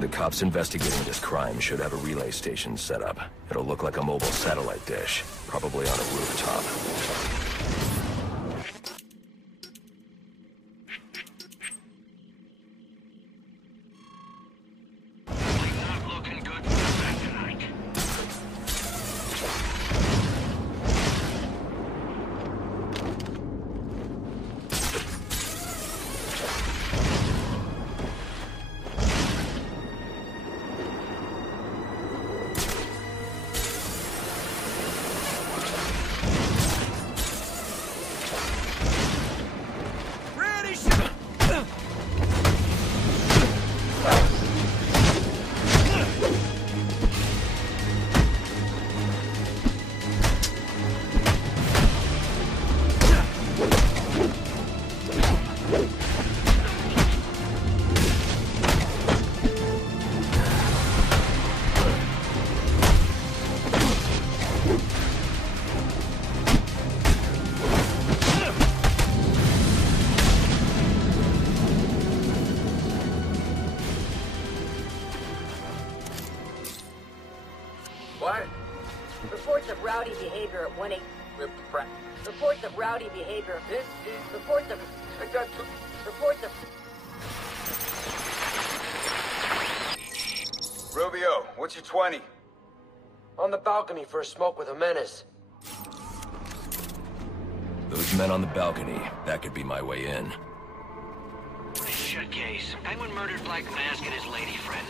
The cops investigating this crime should have a relay station set up. It'll look like a mobile satellite dish, probably on a rooftop. What? Reports of rowdy behavior at 1-8. Reports of rowdy behavior. Reports of. Rubio, what's your 20? On the balcony for a smoke with a menace. Those men on the balcony, that could be my way in. Shut case. Penguin murdered Black Mask and his lady friend.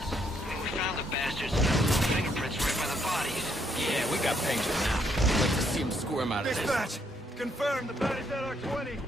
We found the bastards and fingerprints right by the bodies. Yeah, we got Penguin now. I'd like to see him squirm out of this. Dispatch! Confirm the body's at our 20.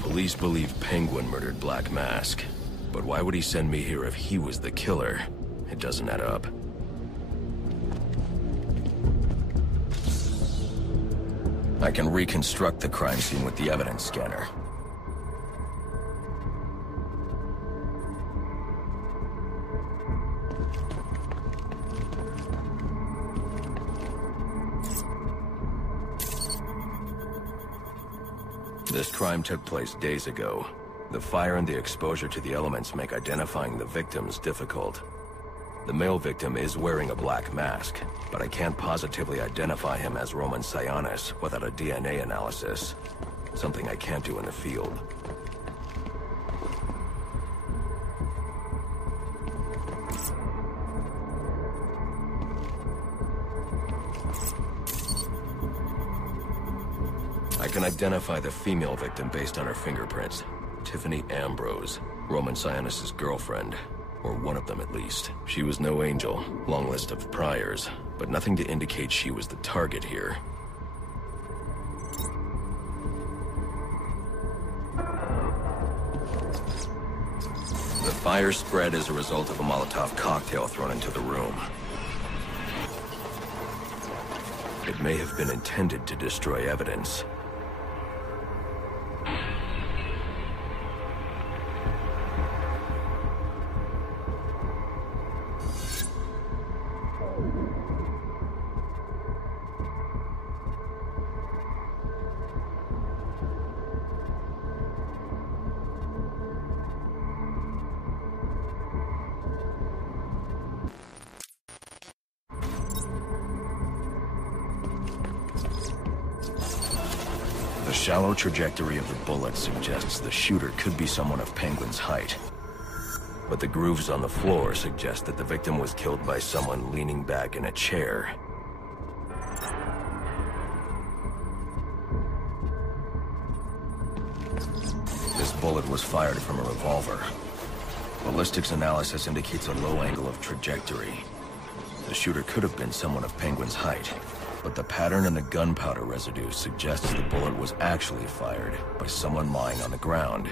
Police believe Penguin murdered Black Mask. But why would he send me here if he was the killer? It doesn't add up. I can reconstruct the crime scene with the evidence scanner. This crime took place days ago. The fire and the exposure to the elements make identifying the victims difficult. The male victim is wearing a black mask, but I can't positively identify him as Roman Sionis without a DNA analysis. Something I can't do in the field. I can identify the female victim based on her fingerprints. Tiffany Ambrose, Roman Sionis' girlfriend. Or one of them at least. She was no angel, long list of priors, but nothing to indicate she was the target here. The fire spread as a result of a Molotov cocktail thrown into the room. It may have been intended to destroy evidence. The shallow trajectory of the bullet suggests the shooter could be someone of Penguin's height. but the grooves on the floor suggest that the victim was killed by someone leaning back in a chair. This bullet was fired from a revolver. Ballistics analysis indicates a low angle of trajectory. The shooter could have been someone of Penguin's height, but the pattern in the gunpowder residue suggests the bullet was actually fired by someone lying on the ground.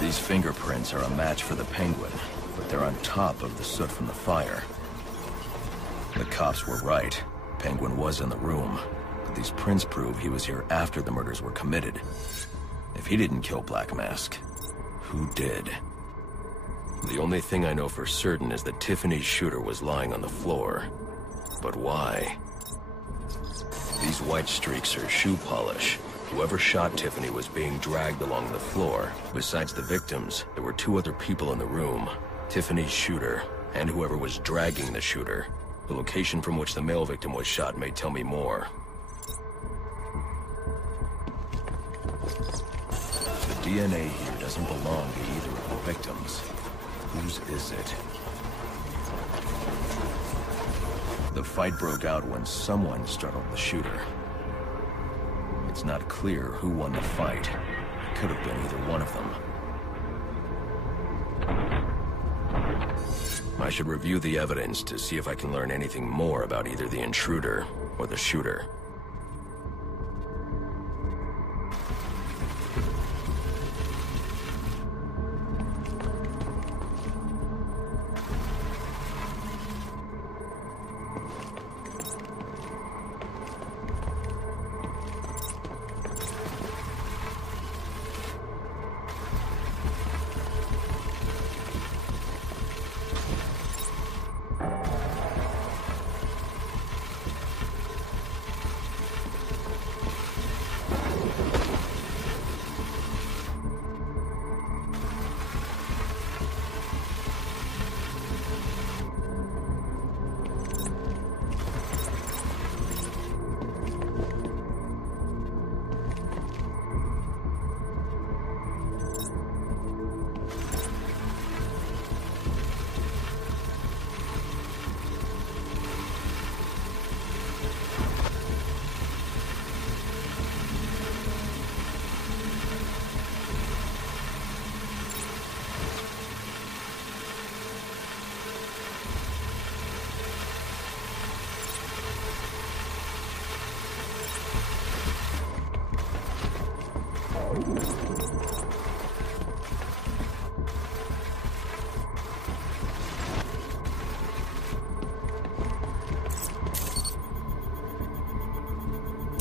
These fingerprints are a match for the Penguin, but they're on top of the soot from the fire. The cops were right. Penguin was in the room, but these prints prove he was here after the murders were committed. If he didn't kill Black Mask, who did? The only thing I know for certain is that Tiffany's shooter was lying on the floor. But why? These white streaks are shoe polish. Whoever shot Tiffany was being dragged along the floor. Besides the victims, there were two other people in the room. Tiffany's shooter, and whoever was dragging the shooter. The location from which the male victim was shot may tell me more. The DNA here doesn't belong to either of the victims. Whose is it? The fight broke out when someone startled the shooter. It's not clear who won the fight. It could have been either one of them. I should review the evidence to see if I can learn anything more about either the intruder or the shooter.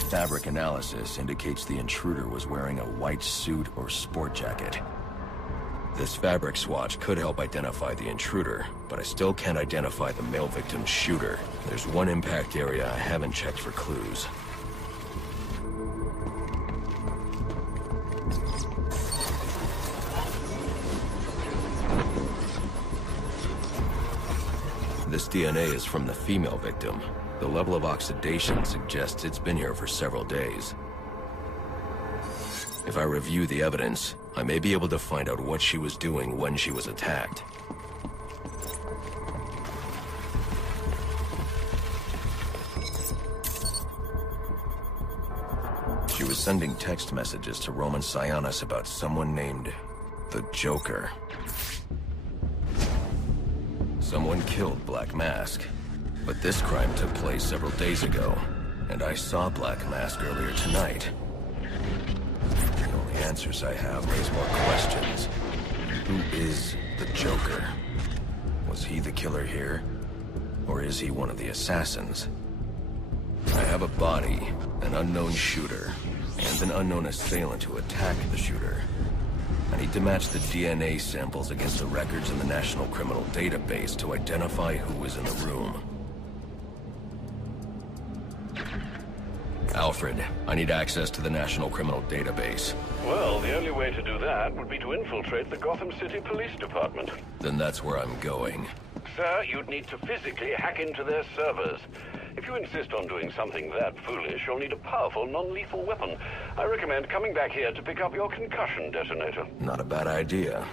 Fabric analysis indicates the intruder was wearing a white suit or sport jacket. This fabric swatch could help identify the intruder, but I still can't identify the male victim's shooter. There's one impact area I haven't checked for clues. This DNA is from the female victim. The level of oxidation suggests it's been here for several days. If I review the evidence, I may be able to find out what she was doing when she was attacked. She was sending text messages to Roman Sionis about someone named the Joker. Someone killed Black Mask. But this crime took place several days ago, and I saw Black Mask earlier tonight. The only answers I have raise more questions. Who is the Joker? Was he the killer here? Or is he one of the assassins? I have a body, an unknown shooter, and an unknown assailant who attacked the shooter. I need to match the DNA samples against the records in the National Criminal Database to identify who was in the room. Alfred, I need access to the National Criminal Database. Well, the only way to do that would be to infiltrate the Gotham City Police Department. Then that's where I'm going. Sir, you'd need to physically hack into their servers. If you insist on doing something that foolish, you'll need a powerful, non-lethal weapon. I recommend coming back here to pick up your concussion detonator. Not a bad idea.